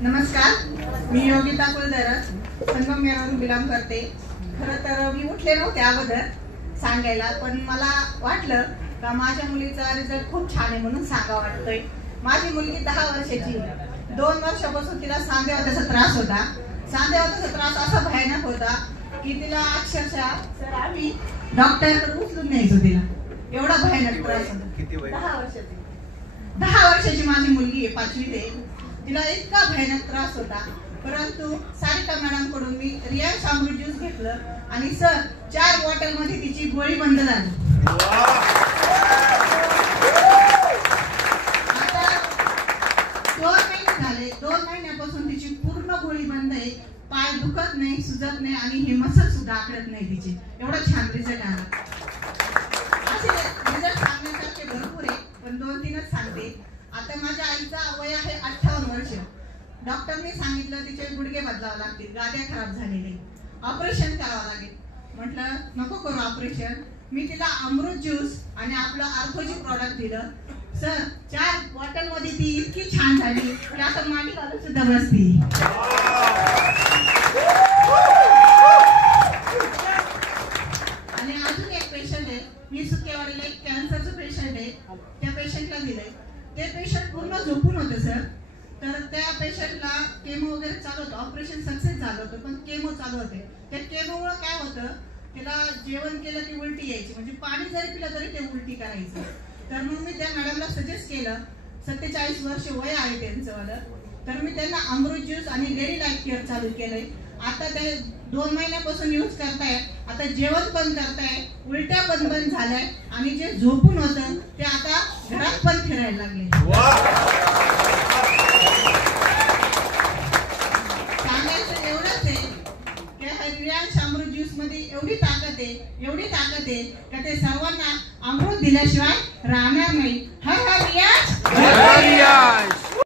नमस्कार, मी योगिता कुलधरस संगमनेरवरून बिलॉंग करते। खरं तर मी उठले नव्हते अगोदर सांगायला, पण मला वाटलं का माझ्या मुलीचा रिझल्ट खूप छान आहे म्हणून सांगावं वाटतंय। माझी मुलगी 10 वर्षाची, 2 वर्षापासून तिला सांधेवाताचा त्रास होता। सांधेवाताचा त्रास असा भयानक होता की तिला अक्षरशः सर आम्ही डॉक्टरकडे उचलून न्यायचो तिला, एवढा भयानक त्रास होता। 10 वर्षाची माझी मुलगी आहे, 5वीत आहे। तिला इतका भयानक त्रास होता, परंतु सारिका मॅडम कडून मी रियाक्स अमृत ज्यूस घेतलं आणि सर 4 बॉटल मध्ये तिची गोळी बंद झाली। आता 2 महिने झाले, 2 महिन्यापासून तिची पूर्ण गोळी बंद आहे। पाय दुखत नाही, सुजत नाही आणि हे मसल सुद्धा आखडत नाही तिचे। एवढा छान रिझल्ट आला। असे रिझल्ट सांगण्यासारखे भरपूर आहे, पण 2-3च सांगते। आता माझ्या आईचा वय आहे 58 वर्ष। डॉक्टरने सांगितलं तिचे गुडघे बदलावे लागतील, गाद्या खराब झालेले, ऑपरेशन करावं लागेल। म्हटलं नको करू ऑपरेशन। मी तिला अमृत ज्यूस आणि आपलं आर्थोजी प्रॉडक्ट दिलं। सर 4 बॉटल मध्ये ती इतकी छान झाली की आता मांडी घालून सुद्धा बसती। आणि अजून एक पेशंट आहे, मी सुकेवाडीला एक कॅन्सरचं पेशंट आहे, त्या पेशंटला दिलंय। ते पेशंट पूर्ण झोपून होते सर, तर त्या पेशंटला केमो वगैरे चालू होतं, ऑपरेशन सक्सेस झालं होतं, पण केमो चालू होते। त्या केमोमुळे काय होतं, त्याला जेवण केलं की उलटी यायची, म्हणजे पाणी जरी पिलं तरी ते उलटी करायचं। तर मग मी त्या मॅडमला सजेस्ट केलं, 47 वर्ष वय आहे त्यांचं वालं, तर मी त्यांना अमृत ज्यूस आणि डेली लाईफ केअर चालू केलंय। आता ते 2 महिन्यापासून यूज करताय, आता जेवण पण करताय, उलट्या पण बंद झाल्या आणि जे झोपून होतं ते आता घरात पण फिरायला लागले। सांगायचं एवढंच आहे की रियाक्स अमृत ज्यूस मध्ये एवढी ताकद आहे का ते सर्वांना अमृत दिल्याशिवाय राहणार नाही। हर हर रियाक्स।